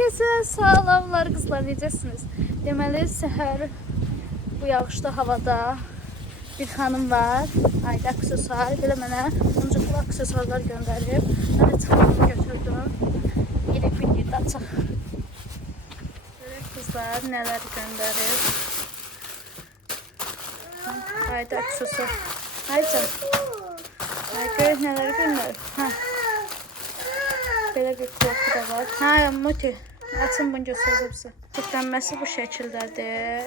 Herkese salamlar qızlar, necəsiniz? Deməli, səhər bu yağışlı havada bir xanım var. Ayda aksesuar, belə mənə oncuqlu aksesuarlar göndərib. Mən də çıxardım, götürdüm. Gedib bir yerdə açıq. Görək qızlar nələr göndərib. Ayda aksesuar. Ayca. Görək nələr göndərib. Belə bir kloku da var. Muti. Açın bunu göstərəcəm sizə. Yüklənməsi bu şəkildədir.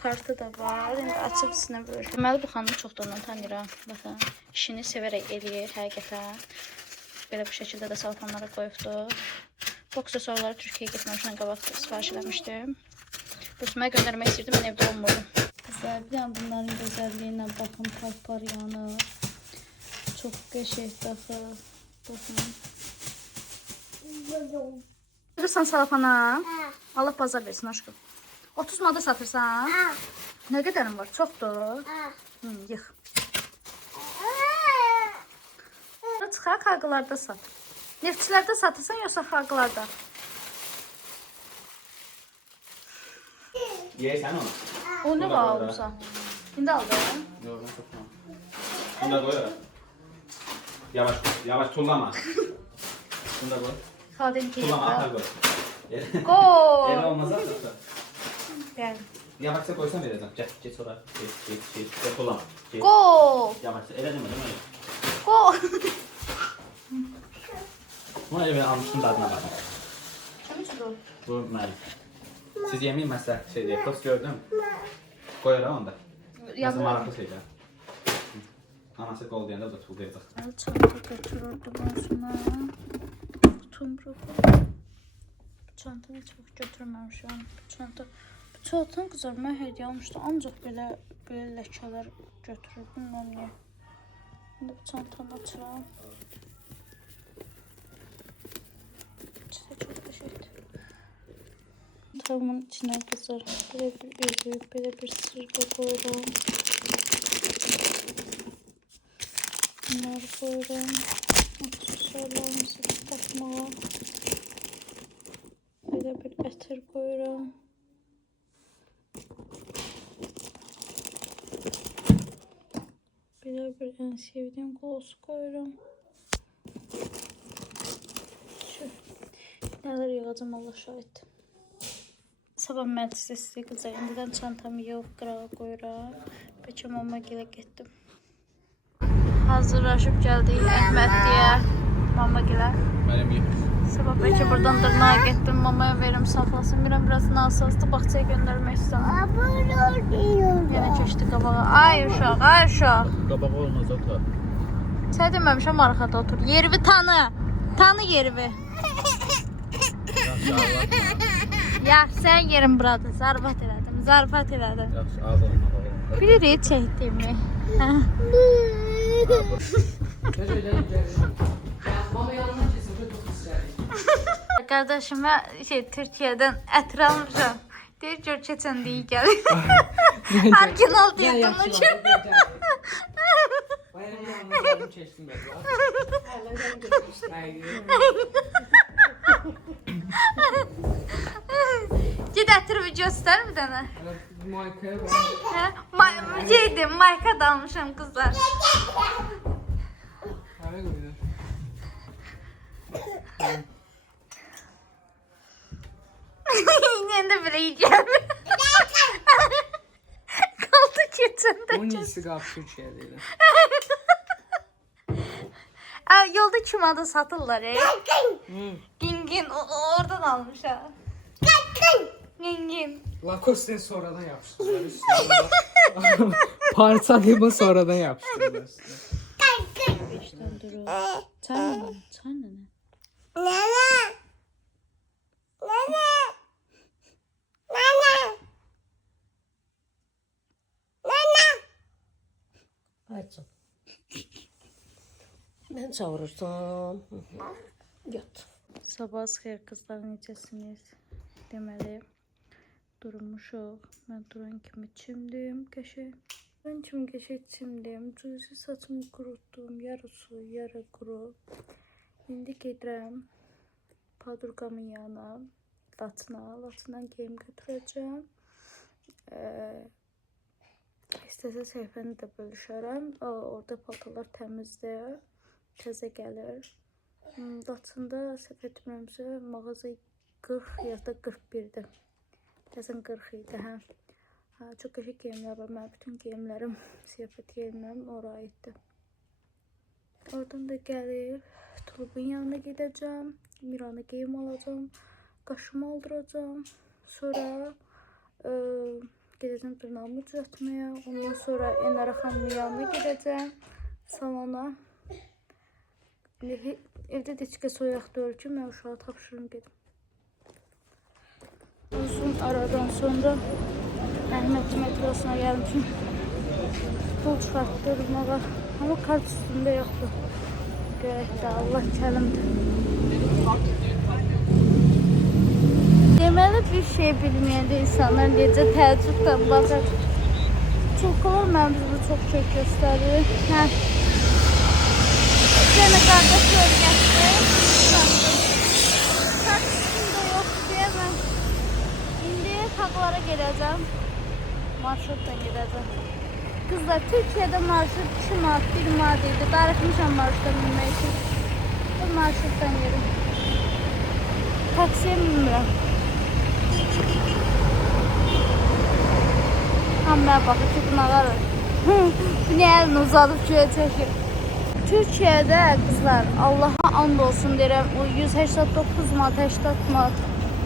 Kartı da var. İndi açıb sizinə böləcəm. Deməli, bu xanımı çoxdan tanıyıram. Baxın, işini sevərək eləyir həqiqətən. Belə bu şəkildə də salafanlara qoyubdu. Bu aksesuarları Türkiyəyə getməmişdən qabaq sifariş eləmişdim. Rusumaya göndərmək istirdim, mən evdə olmurdum. Qızlar, bir dənə bunların gözəlliyinə baxın, parpar yanır. Çox qəşəngdir axı. Baxın. Satırsan salafana? Allah bazar versin aşkım. 30 manata satırsan? Ne qədərin var? Çoxdur. Yığ. Çıxar, xalqlarda sat. Neftçilərdə satırsan yoxsa xalqlarda? Yeysən onu? O ne var olursa? İndi aldı. Yox, mən çoxdan. Bunu da qoy. Yavaş, yavaş tullama. Bunu da qoy. Tullama, atar qoy. Qoy. Elə olmaz atırsa. Bəli. Yavaşça qoysan verəcəm. Geç ora. Geç. Tullama. Qoy. Yavaşça. Elə demə, demə. Qoy. Buna elə almışdım dadına baxın. Kimin çıxır? Bu mənim. Siz yemeyin məsələ şey deyək. Post gördüm. Qoy ora onda. Yazın maraqlı şeylər. Anası qol deyəndə o da tullayacaq. Çanta götürürdüm aslında. Tumruq. Çantanı heç vaxt götürməmişəm. Çanta. Bu çantanı qızar, mən hədiyyə almışdım. Ancaq belə ləkələr götürürdüm. Mən niyə? İndi bu çantanı açıram. İçində çox qəşəngdir. Çantamın içinə qızar. Belə bir üzük, belə bir sırğa qoyuram. Bunları koyuyorum. Aksesuarlarımızı takmağa. Böyle bir etir koyuyorum. Böyle bir en sevdiğim gloss koyuyorum. Şu neler yığacağım Allah şahit. Sabah məclisə sizə qızlar. İndidən çantamı yığıb qırağa qoyuram. Bəlkə mama gilə getdim. Hazırlaşıp geldik Əhmədliyə, mama gilə. Mənim yiyip. Sabah bəlkə buradan dırnağa getdim, mamaya verim, saxlasın. Biləm, biraz nasazdı, bağçaya göndərmək istədim. Yenə keçdi qabağa. Ay uşaq, ay uşaq. Qabağa olmaz, otur. Sən deməmişəm, arxada otur. Yerivi tanı. Tanı yerivi. Yaxşı, ağlatma. Yaxşı, sən yerin buradır. Zarfat elədim, zarfat elədim. Yaxşı, ağlatma. Bilirik çəkdiyimi. Kardeşime Türkiye'den ətir almışam. Deyir gör keçən deyi gəlir. Orijinal deyirdim o ki. Gid ətirimi göstər bir dənə. Maykaya bak. Şeydim, marka da almışam kızlar. Para koyuyor. Yine de bile yiyeceğim. Kaldı keçende. Onun iyisi kapı Türkiye'deydi. Yolda çimada satırlar. Gingin oradan almış ha. Gingin. Lacoste'ni sonradan yapıştırdılar üstüne. Parçalayımı sonradan yapıştırdılar üstüne. Beşten duru. Çay ne? Çay ne? Açın. Ben çağırırsam. Yat. Sabah xeyir kızlar, necəsiniz? Deməli, durmuşuq. Mən duran kimi çimdim, qəşəng. Duran kimi qəşəng çimdim. Cüzi saçımı qurutdum, yarı su, yarı quru. İndi gedirəm padurqamın yanına. Laçından geyim götürəcəm. İstəsə səhifəni də bölüşərəm. Orada paltalar təmizdir, təzə gəlir. Laçında səhv etmirəmsə mağaza 40 ya da 41'dir. Yazın 40 idi, hə. Çox qəşəng geyimlər var. Mənim bütün geyimlərim, siyafət geyimlərim ora aiddir. Oradan da gəlib Tulubun yanına gedəcəm. Mirana geyim alacağım. Qaşımı aldıracağım. Sonra gedəcəm dırnağımı düzəltməyə. Ondan sonra Enara xanımın yanına gedəcəm. Salona. Evdə də heç kəs oyaq deyil ki, mən uşağı tapşırım gedim. Uzun aradan sonra Əhməd metrosuna gəlmişim. Pul çıxartdırmağa. Ama kart üstündə yoxdur. Görək də Allah kəlimdir. Deməli bir şey bilməyəndə insanlar necə təəccüblə baxır. Çulkalar mənim bizimə çox kök göstərir. Hə. Sənə qardaş örgətdir. Kart üstündə yoxdur deyə mən indi tağlara geləcəm. Marşrutla gedəcəm. Kızlar, Türkiye'de marşrut 2 manat, 1 manat idi. Darıxmışam marşrutdan binmək üçün. Bu marşrutdan yerim. Taksiyə minmirəm. Hamıya baxır ki, buna qarır. Bu ne elini uzadıb köyə çəkir. Türkiye'de kızlar, Allah'a and olsun deyirəm, o 189 manat, 80 manat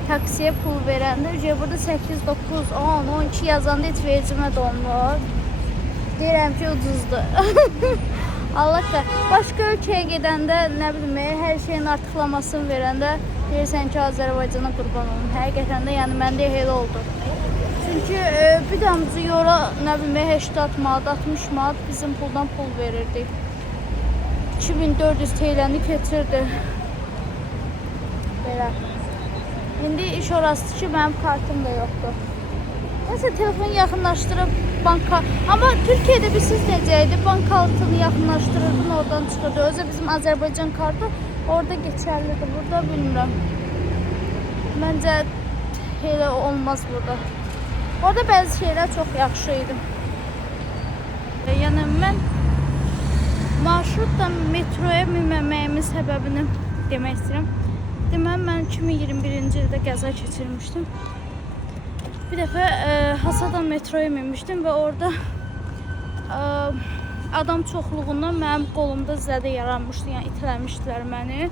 taksiyə pul verəndə, burada 8, 9, 10, 12 yazanda heç vecimə də olmur. Deyirəm ki, ucuzdur. Allah da başqa ölkəyə gedəndə, nə bilim, hər şeyin artıqlamasını verəndə deyirsən ki, Azərbaycana qurban olun. Həqiqətən də, yəni məndə elə oldu. Çünki bir damcı yola, nə bilim, 80 manat, 60 manat bizim puldan pul verirdik. 2400 TL'ni keçirdi. Belə. İndi iş orasıdır ki, mənim kartım da yoxdur. Neyse, telefonu yaxınlaşdırıb banka... Ama Türkiye'de bir siz necəydi? Bank kartını yaxınlaşdırırdın, oradan çıxırdı. Özü bizim Azərbaycan kartı orada geçerlidir. Burada bilmirəm. Məncə elə olmaz burada. Orada bəzi şeylər çox yaxşı idi. Yəni mən marşrutla metroya minməməyimin səbəbini demək istəyirəm. Deməli, mən 2021-ci ildə qəza keçirmişdim. Bir dəfə Hasadan metroya minmişdim və orada adam çoxluğundan mənim qolumda zədə yaranmışdı, yəni itələmişdilər məni.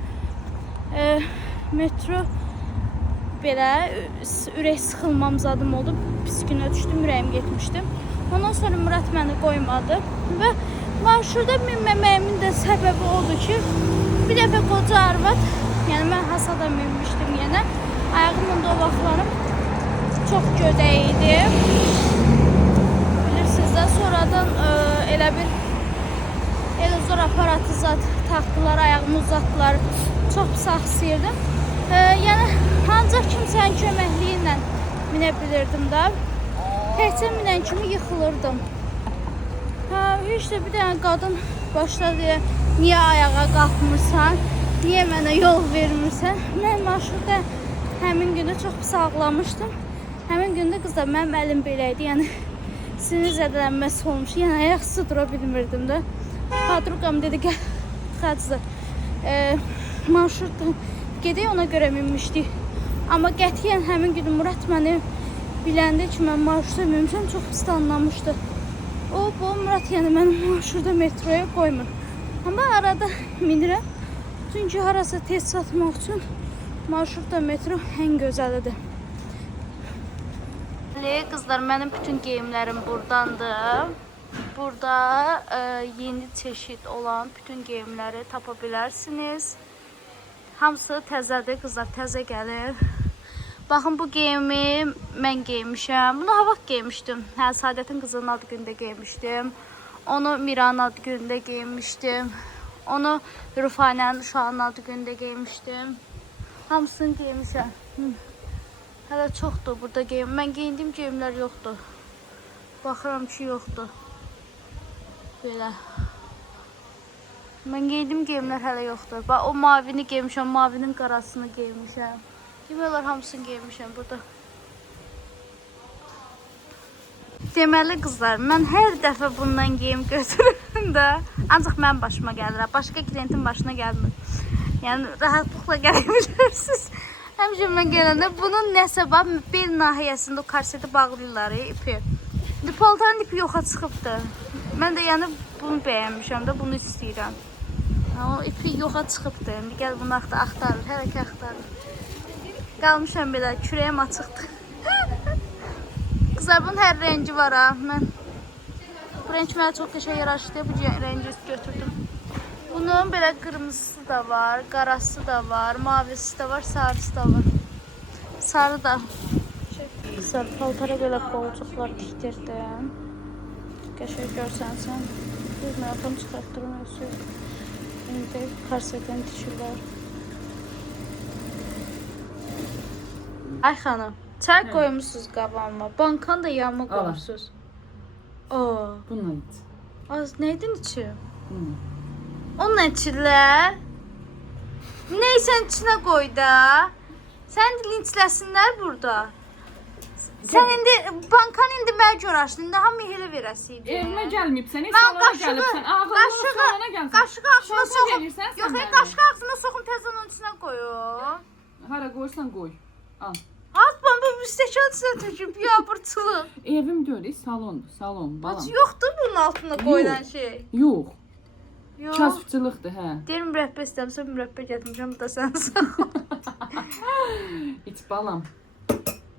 Metro belə ürək sıxılmam zadım oldu, pis günə düşdüm, ürəyim getmişdi. Ondan sonra Murat məni qoymadı və marşruta minməməyimin də səbəbi odur ki, bir dəfə qoca arvad, yəni mən Hasadan minmişdim yenə, ayağımın da o vaxtlarım çox gödək idi. Bilirsiniz də, sonradan elə bir elozor aparatı zat taxtılar, ayağımı uzatdılar, çox pis axsıyırdım. Yəni, ancaq kimsənin köməkliyi ilə minə bilirdim də. Təkcə minən kimi yıxılırdım. İşte bir dənə qadın başladı, niyə ayağa qalxmırsan, niyə mənə yol vermirsən? Mən marşrutda həmin gündə çox pis ağlamışdım. Həmin gündə qızlar, mənim əlim belə idi, yəni sinir zədələnməsi olmuş, yəni ayaqsız dura bilmirdim də. Padruqam dedi, gəl, xacı, marşrutda gedək, ona görə minmişdik. Amma qətiyyən həmin gün Murat məni biləndə ki, mən marşruta minmişəm, çox pis anlamışdı. Bu Murat yəni mənim marşruta metroya qoymur. Amma arada minirəm, çünki harasa tez çatmaq üçün marşrutda metro ən gözəlidir. Kızlar, mənim bütün geyimlərim burdandır. Burada yeni çeşid olan bütün geyimləri tapa bilərsiniz. Hamısı təzədir, qızlar, təzə gəlir. Baxın, bu geyimi mən geymişəm. Bunu Havaq geymişdim. Hə, Saadətin qızının adı gündə geymişdim. Onu Miranın adı gündə geymişdim. Onu Rufanənin uşağının adı gündə geymişdim. Hamısını geymişəm. Hələ çoxdur burada geyim. Mən geyindiyim geyimlər yoxdur. Baxıram ki, yoxdur. Belə. Mən geyindiyim geyimlər hələ yoxdur. Bax, o mavini geymişəm, mavinin qarasını geymişəm. Yemələr hamısını geymişəm burada. Deməli qızlar, mən hər dəfə bundan geyim götürürüm də, ancaq mənim başıma gəlir. Başqa klientin başına gəlmir. Yəni rahatlıqla gələ bilirsiniz. Həmişə mən gələndə bunun nəsə var, bel nahiyəsində o karseti bağlayırlar ipi. Paltarın ipi yoxa çıxıbdı. Mən də yəni bunu bəyənmişəm də, bunu istəyirəm. O ipi yoxa çıxıbdı. İndi gəl bunu axtarır, hələ ki axtarır. Qalmışam belə, kürəyim açıqdır. Qızlar, bunun hər rengi var ha. Mən bu renk mənə çox qəşəng yaraşdı. Bu rengi götürdüm. Bunun belə qırmızısı da var, qarası da var, mavisi də var, sarısı da var. Sarı da. Qızlar, paltara belə qolcuqlar tikdirdim. Qəşəng görsənsən. Bir məfəm çıxartdırım ölsün. İndi karsetdən tikirlər. Ay xanım, çay qoymuşsunuz qabağıma. Bankan da yanıma qoymuşsunuz. Bununla iç. Az neydin içi? Onunla içirlər. Neysən içinə qoy da. Sən linçləsinlər burada. Sən indi bankan indi mənə görəşdin. Daha mehri verəsiydin. Evimə gəlməyibsən, salona gəlibsən. Ağzına salona gəlsən. Qaşığı ağzıma soxum. Yox, qaşığı ağzıma soxum, tez onun içinə qoyum. Hara qoyursan qoy. Al. Atma, bu stəkan içinə töküb biabırçılıq. Evim deyil, salondur, salon, balam. Ac yoxdur bunun altında qoyulan şey. Yox. Yox. Kasıbçılıqdır, hə. Deyirəm mürəbbə istəmirsən, mürəbbə gətirmişəm, bu da sən sağ. İç balam.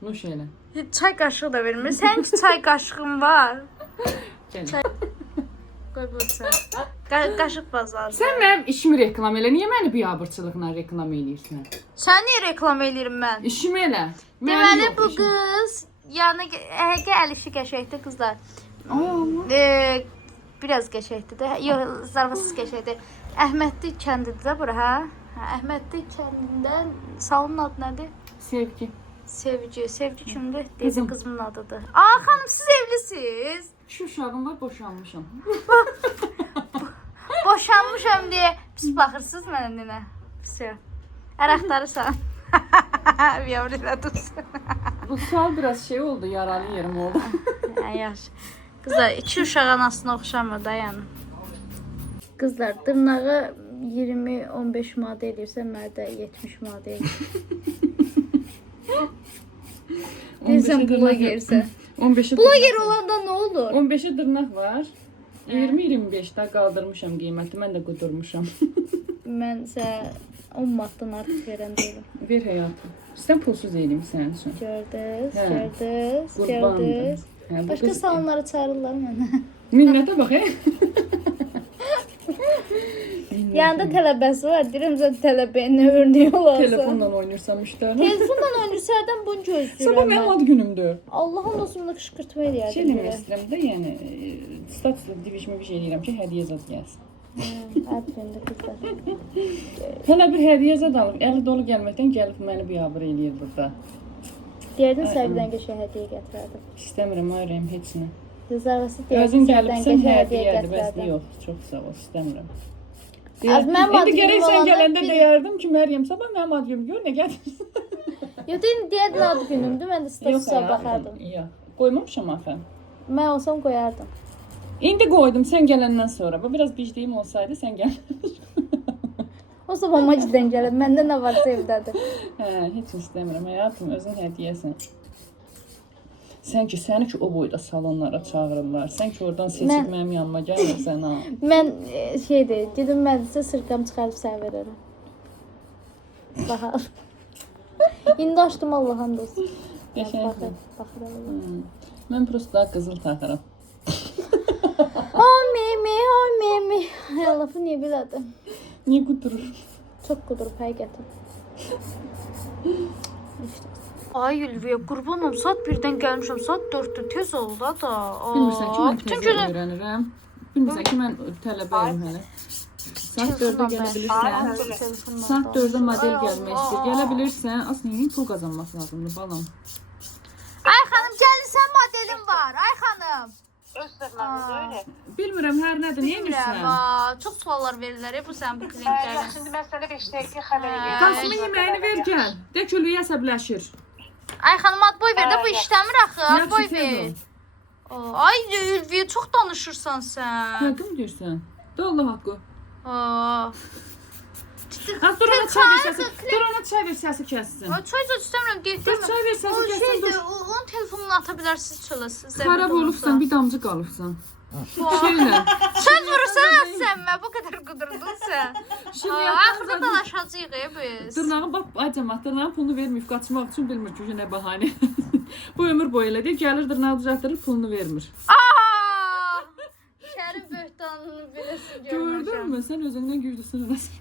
Nuş elə. Çay qaşığı da vermir. Sənin ki çay qaşığın var. Gəl. Qoy bu sən. Qaşıq bazarı. Sən mənim işimi reklam elə. Niyə məni biabırçılıqla reklam eləyirsən? Sən niyə reklam eləyirəm mən? İşimi elə. Deməli bu qız, yəni həqiqi əlişi qəşəkdir qızlar. Biraz qəşəkdir də. Yox, zarfasız qəşəkdir. Əhmədli kəndidir də bura, hə? Əhmədli kəndindən salonun adı nədir? Sevgi. Sevgi. Sevgi kimdir? Deyəcək qızımın adıdır. Aa, xanım, siz evlisiniz. 2 uşağım var, boşanmışam. Boşanmışam deyə pis baxırsınız mənə nənə. Pis. Ərəxtarısan. Yavru ilə dursun. Bu sual biraz şey oldu, yaralı yerim oldu. Yaxşı. Qızlar, 2 uşaq anasına oxşamır da yəni. Qızlar, dırnağı 20-15 manat eləyirsə, mənə 70 manat eləyir. Deyirsən blogersə. Bloger olanda nə olur? 15'e dırnaq var. 20-25'də qaldırmışam qiyməti, mən də qudurmuşam. Mən sənə 10 manatdan artıq verən deyirəm. Ver həyatım. Sən pulsuz eləyim sənin üçün. Gördünüz, Hə. gördünüz, Qurbandır. gördünüz. Hə, bu Başqa qız- salonlara çağırırlar mənə. Minnətə bax, hə? Yanında tələbəsi var, deyirəm sən tələbəyə nə örnəyi olarsa. Telefonla oynayırsan müştəri. Telefonla oynayırsan bunu gözləyirəm Sabah mənim mən. ad günümdür. Allah'ın olsun bunu qışqırtma Şey eləyərdim. demək istəyirəm də, yəni statusla divişmə bir şey eləyirəm ki, hədiyyə zad gəlsin. Ad gündə qızlar. Hələ bir hədiyyə zad alıb, əli dolu gəlməkdən gəlib məni biabır eləyir burada. Deyərdin sərgidən qəşəng hədiyyə gətirərdim. İstəmirəm, ayırayım heç nə. Rızavası Özün deyərdin sərgidən gəlibsən qəşəng hədiyyə hədiyyədir, bəs gətirərdim. yox, çox sağ ol, istəmirəm. mənim ad İndi günüm gərək sən olanda gələndə bir- deyərdim ki, Məryəm, sabah mənim ad günüm gör, nə gətirsən? Yox, deyərdin ad günümdür, mən də statusa baxardım. Yox, qoymamışam axı. Mən olsam qoyardım. İndi qoydum, sən gələndən sonra. Bu biraz bicdiyim olsaydı, sən gəl. O zaman Macidən gəlib, məndə nə varsa evdədir. Hə, heç istəmirəm, həyatım, özün hədiyyəsən. Sən ki, səni ki o boyda salonlara çağırırlar. Sən ki oradan seçib mənim yanıma gəlmirsən ha. Mən şeydir, dedim məclisə sırqam çıxarıb sənə verərəm. Baxar. İndi açdım Allah'ın olsun. Qəşəngdir. Baxıram. Mən prosta daha qızıl taxıram. Oh mimi, oh mimi. Ay lafı niyə belədir? Niyə qudurur? Çox qudurub həqiqətən. İşte. Ay Ülviyə, qurbanım, saat 1-dən gəlmişəm, saat 4-dür, tez oldu da. Bilmirsən ki, mən bütün tez günü öyrənirəm. Bilmirsən ki, mən tələbəyim hələ. Saat 4-də gələ bilirsən. Saat 4-də model gəlmək istəyir. Gələ bilirsən, aslında pul qazanmaq lazımdır, balam. Ay xanım, gəlirsən modelim var, ay xanım. Öz dırnağınız öyle. Bilmirəm hər nədir, niyə Bilmirəm, emirsən? çox suallar verirlər bu sənin bu Yox, kliniklərdən. şimdi mən sənə 5 dəqiqə xəbər edirəm. Qasımın yeməyini ver gəl. De ki, Lüyə əsəbləşir. Ay xanım ad boy ver də bu işləmir axı. Ad boy Yaxşı, ver. tez Ay Ülviyə çox danışırsan sən. Haqqı mı deyirsən? De Allah haqqı. Aa. Dur ona çay ver səsi. Dur ona çay ver səsi kəssin. Ay çay da istəmirəm, Dur getirmə. çay ver səsi O kəssin. şeydir, Dur. onun telefonunu ata bilərsiniz çölə. Xarab olubsan, bir damcı qalıbsan. Şeylə. Söz vurursan sən mən bu qədər qudurdun sən. Şimdi Axırda dalaşacağıq biz. Dırnağı bax, ay cəmaat, dırnağın pulunu verməyib qaçmaq üçün bilmir ki, nə bahane. Bu ömür boyu elə deyir, gəlir dırnağı düzəltdirir, pulunu vermir. Aa! Şərin böhtanını biləsin Gördün mü? Sən özündən güclüsün eləsin.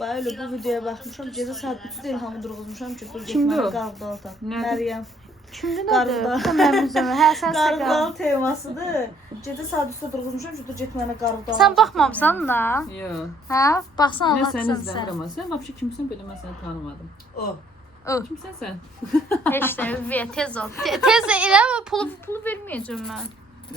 Böyle bu videoya bakmışam. Gece saat 3'de ilhamı durguzmuşam ki bu Kimdi o? Qarğıdalı tam. Nədir? Meryem. Kimdir Qarğıdalı. nədir? Mənim üzümə. Hə sən Qarğıdalı temasıdır. Gece saat 3'de durguzmuşam ki dur get mənə Qarğıdalı. Sən baxmamısan da? Yox. Hə? Baxsan Nə Allah sən sən. izləmirəm. Sən vəbşi kimsən belə mən səni tanımadım. O. Kimsən sən? Heç nə, ver tez ol. Tez elə pulu verməyəcəm mən.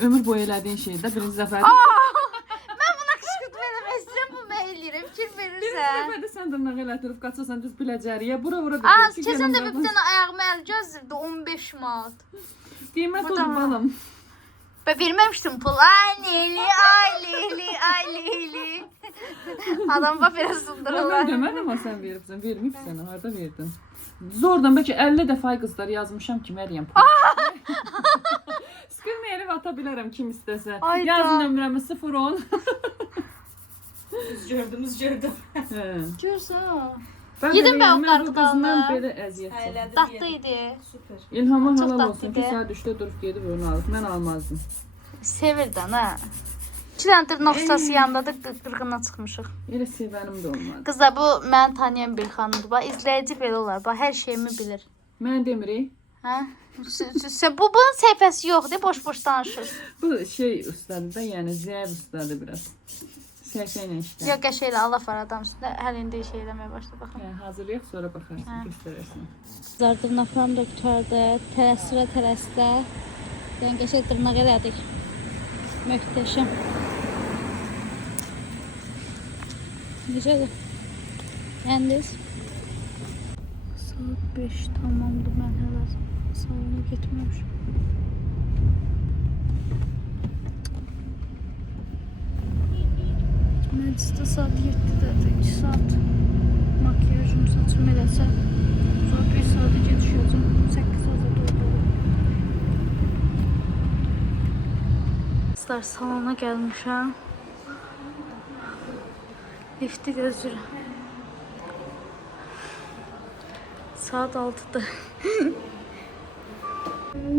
Ömür boyu elədiyin şeydə birinci dəfə. Mən buna qışqırtma eləmək istəyirəm, bu mən eləyirəm. Fikir Birinci verirsən. dəfədə sən dırnağı elətdirib qaçasan düz biləcəriyə. Bura Az, bir keçən dəfə bir dənə ayağıma əl gəzdirdi 15 manat. Qiymət Burada odur mı? balam. Və verməmişdim pul. Ay Leyli, ay Leyli, ay Leyli. Adam bax biraz Mən sındırırlar. demədim amma sən veribsən. Verməyibsən, harda verdin? Zordan bəlkə 50 dəfə ay qızlar yazmışam ki, Məryəm pul. Skrinləyəni ata bilərəm kim istəsə. Ay Yaz da. nömrəmi 010. Biz gördüm. Hə. Görsən. Yedim mən o bu qarğıdalı. qızdan belə əziyyət çəkdim. Hayladı. Dadlı idi. Süper. İlhamı Çox halal dadlı olsun idi. ki, saat 3-də durub gedib onu alıb. Mən almazdım. Sevirdən hə. 2 dənə dırnaq ustası yanında da qırğına çıxmışıq. Elə sevənim də olmadı. Qızlar bu məni tanıyan bir xanımdır. Bax izləyici belə olar. Bax hər şeyimi bilir. Mən demirik. Hə? Bunun səhifəsi yoxdur, boş-boş danışır. Bu şey ustadır da, yəni zəif ustadır biraz. Səhifə ilə işlər. Yox, qəşənglə Allah var adam üstündə. Hər indi şey eləməyə başladı baxın. Hə, hazırlayaq, sonra baxarsan, göstərərsən. Qızlar dırnaqlarım da qutardı. Tələsdirə. Yəni qəşəng dırnaq elədik. Möhtəşəm. Necədir? Bəndiniz? Saat 5 tamamdır. Mən hələ salona getməmişim. Məclisdə saat 7-dədir. 2 saat makyajım, saçım eləsə. Sonra 1 saat gedişəcəm. 8 saat oldu. Qızlar salona gəlmişəm. Lifti gözləyirəm. Saat 6'da.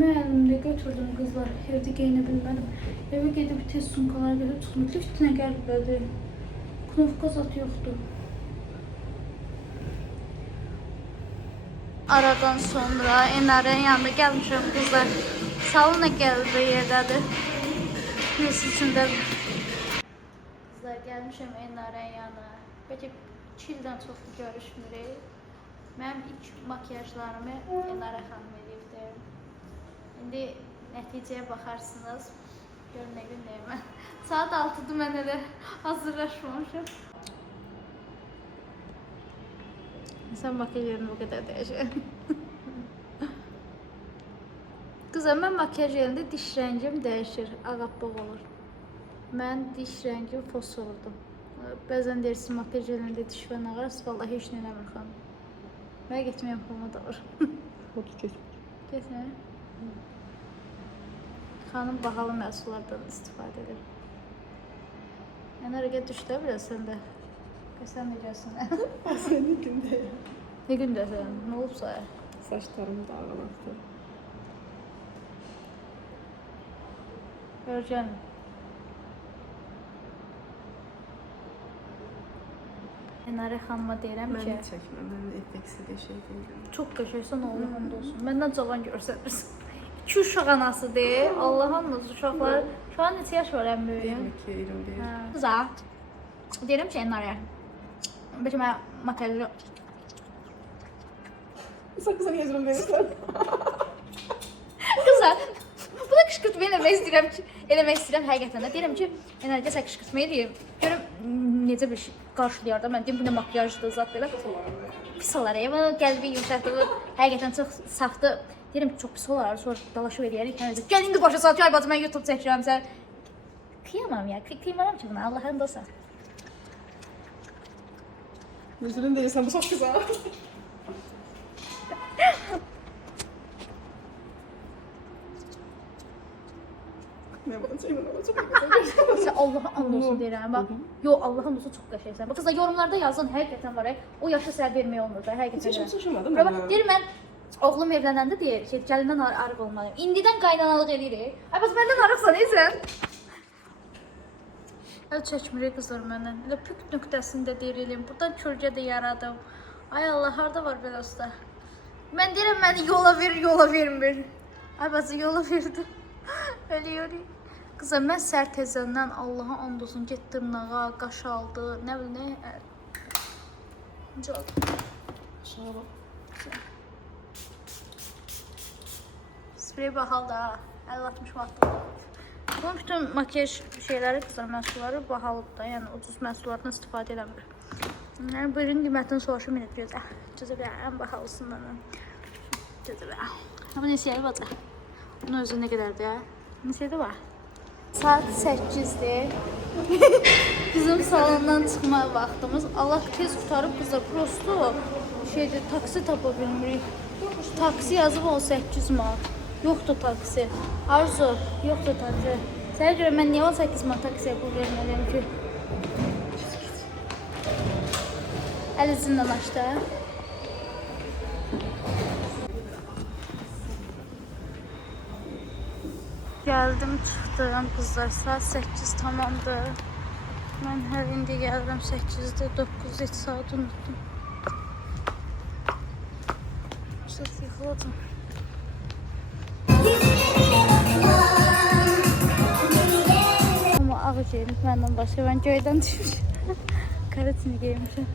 Mən də götürdüm qızlar. Evdə geyinə bilmədim. Evə gedib tez sumkalar gəlib çıxdım. Liftinə gəliblərdi. Knovka zat yoxdur. Aradan sonra Enarın yanında gəlmişəm qızlar. Salona gəldi yerdədir. Neyse içində. Qızlar gəlmişəm Enarın yanına. Bəlkə 2 ildən çoxdur görüşmürük. Mənim ilk makyajlarımı Enara xanım edibdir. İndi nəticəyə baxarsınız. Gör nə gündəyim mən. Saat 6'dır mən elə hazırlaşmamışam. Sən makyajlarını bu qədər dəyişir. Qızım, mən makyaj yerində diş rəngim dəyişir, ağappaq olur. Mən diş rəngim fosfordur. Bəzən deyirsin makyaj yerində diş və ağarız, vallahi heç nə eləmir xanım. Mənə getməyəm pulma da var. Otur keçmir. Getmə. Xanım bahalı məhsullardan istifadə edir. Yəni hərəkət düşdə biraz sən də. Qəsəm edirsən. Seni gündə. Ne gündəsən? Nə olubsa? Saçlarım dağılaqdır. Görəcəm. Enare xanıma deyirəm ki, çəkmə, mən effeksidə şey deyirəm. çox qəşəngsən, Allah hamd olsun. Məndən cavan görsənirsən. 2 uşaq anasıdır. Allah hamd olsun uşaqlar. Şu an neçə yaş var ən böyüyün? 22-21. Qıza. Deyirəm ki, Enare. Bəlkə mən makyajı... Sakızan yazılım verirsən. Qıza. Bu da da qışqırtma eləmək istəyirəm həqiqətən də. Deyirəm ki, enerji sən qışqırtma eləyim. Görüm necə bir şey qarşılayar da. Mən deyim bu nə makyajdır zat belə. Pis olar. Bu qəlbi yumşaqdır. Həqiqətən çox safdır. Deyirəm ki, çox pis olar. Sonra dalaşıb eləyərik. Gəl indi başa sal ki, ay bacı mən YouTube çəkirəm sən. Kıyamam ya. Kıyamam ki buna. Allah'ın dostu. Üzülün değilsen bu çok güzel. Ne bakayım, ne bakayım. Sən Allah'a and olsun deyirəm. Bax, yox, Allah'a and olsun çox qəşəngsən. Bax, qızlar yorumlarda yazın, həqiqətən var. O yaşa səhv vermək olmur da, həqiqətən. Hiç yaşamadım Bax, ben. deyir mən oğlum evlənəndə deyir, gəlindən arıq olmalıyım. İndidən qaynanalıq eləyirik. Ay bax, məndən arıqsan, sən? Əl çəkmirik qızlar məndən. Elə pük nöqtəsində deyirim. Buradan kölgə də yaradım. Ay Allah, harda var belə usta? Mən deyirəm, məni yola vermir. Ay bacı, yola verdim. Ölüyorum. Qızlar, mən səhər tezəndən Allah'a and olsun getdim nağa, qaş aldı, nə bilim, nə? Necə oldu? Aşağı bak. Sprey bahalı da, 50-60 manat. Bunun bütün makyaj şeyləri, qızlar, məhsulları bahalıdır da, yəni ucuz məhsullardan istifadə eləmir. Yəni, buyurun qiymətini soruşum, yenə gözə. Gözə bir ən bahalısından. Gözə bir. Amma neçəyəli bacaq? Bunun özü nə qədərdir, ya? Neçəyədə var? Saat 8'dir. Bizim salondan çıxma vaxtımız. Allah tez qutarıb qızlar, prosto şeydir, taksi tapa bilmirik. Taksi yazıb 18 manat. Yoxdur taksi. Arzu, yoxdur taksi. Sənə görə mən niyə 18 manat taksiyə pul verməliyim ki? Əl izindən açdı. Geldim, çıxdım qızlar, saat 8 tamamdır. Mən hər indi gəlirəm 8-də, 9-da heç saat unuttum. Saat yıxılacam. Amma ağ geyinib məndən başqa, mən göydən düşmüşəm. Karatini geymişəm.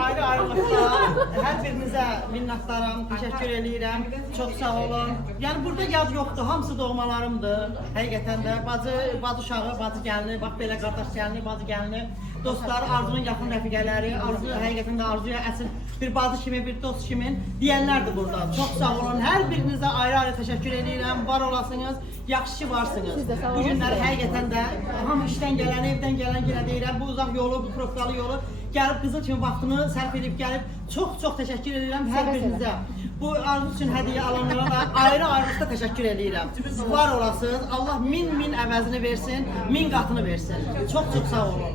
Ayrı ayrılıqda hər birinizə minnətdaram, təşəkkür eləyirəm. Çox sağ olun. Yəni burada yad yoxdur, hamısı doğmalarımdır. Həqiqətən də bacı uşağı, bacı gəlini, bax belə qardaş gəlini, bacı gəlini, dostları, Arzunun yaxın rəfiqələri, Arzu həqiqətən də Arzuya əsl bir bacı kimi, bir dost kimi deyənlərdir burada. Çox sağ olun. Hər birinizə ayrı-ayrı təşəkkür eləyirəm. Var olasınız, yaxşı ki varsınız. Bu günlər həqiqətən də hamı işdən gələn, evdən gələn yenə deyirəm, bu uzaq yolu, bu profilli yolu gəlib qızıl kimi vaxtını sərf edib gəlib. Çox təşəkkür edirəm hər birinizə. Bu Arzu üçün hədiyyə alanlara da ayrı-ayrılıqda təşəkkür edirəm. Var olasınız. Allah min əvəzini versin, min qatını versin. Çox sağ olun.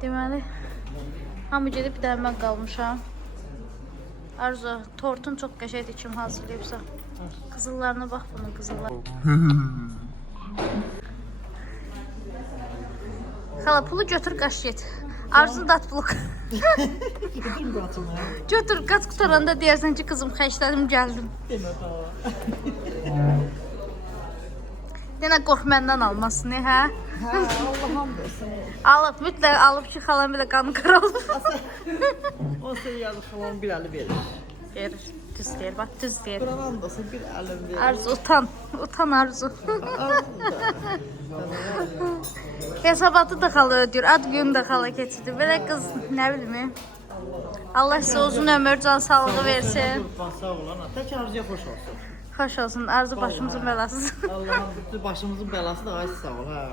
Deməli, hamı gedib bir dənə mən qalmışam. Arzu, tortun çox qəşəngdir kim hazırlayıbsa. Qızıllarına bax bunun qızıllar. Xala pulu götür qaç get. Arzu dat pulu. Götür qaç qutaranda deyərsən ki qızım xərclədim gəldim. Yenə qorx məndən almasın, hə? Hə, Allah'ım desin. Alıb, mütləq alıb ki, xalam belə qanı qaralıb. O sen yazı falan bir əli verir. Verir, düz deyir, bax, düz deyir. Buranın da bir əlim verir. Arzu, utan Arzu. Hesabatı da xala ödür, ad günü də xala keçirdi. Belə qız, nə bilim. Allah sizə uzun ömür, can sağlığı versin. Sağ olun. Tək arzuya xoş olsun. Xoş olsun, Arzu başımızın belası. Allah'ım bütün başımızın belası da ayı sağ ol ha.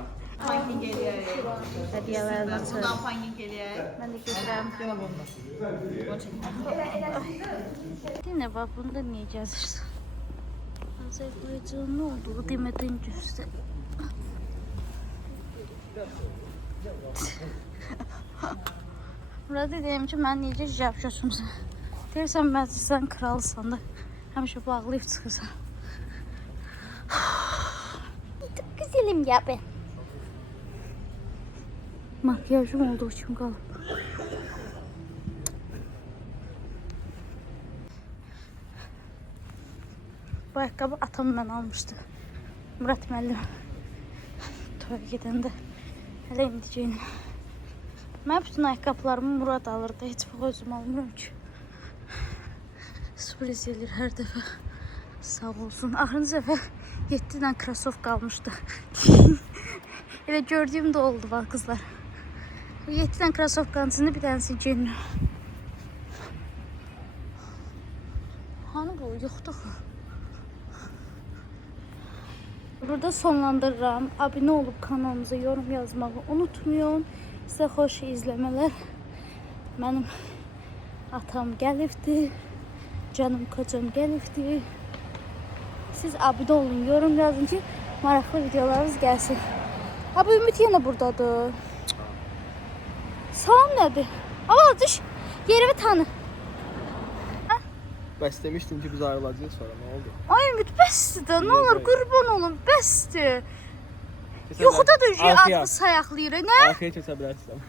Hədiyələrdən sonra. Mən də gedirəm. Gene bunlar. Yine bak, bunda niye yazırsan? Azerbaycanlı olduğu demeden göster. Burada deyim ki, mən necə yapışmışam. Deyirsən, məclisdən kralısan da həmişə bağlayıb çıxırsan. Çok güzelim ya ben. Makyajım olduğu için qalıb. Bu ayakkabı atamdan almıştı. Murat müəllim. Toya gedəndə hələ indicəyini. Mən bütün ayakkabılarımı Murat alırdı. Heç vaxt özüm almıram ki. Sürpriz edir hər dəfə. Sağ olsun. Axırıncı dəfə 7 dənə krasovka almışdı. Elə gördüyüm də oldu bax qızlar. 7 dənə krasovkanın içində bir dənəsi geniyor. Hani bu? Yoxdur. Burada sonlandırıram. Abone olup kanalımıza yorum yazmayı unutmayın. Size hoş izlemeler. Benim atam gəlibdi. Canım kocam gəlibdi. Siz abone olun, yorum yazın ki maraqlı videolarınız gelsin. Ha bu Ümit yine buradadır. Salam nədir? Aval düş. Yerimi tanı. Bəs demişdim ki biz ayrılacağız sonra ne oldu? Ay Ümit bəsdir də. Nə olur qurban olun bəsdir. Yoxuda da adlı sayaqlayır. Nə? Arkaya keçə bilərsən.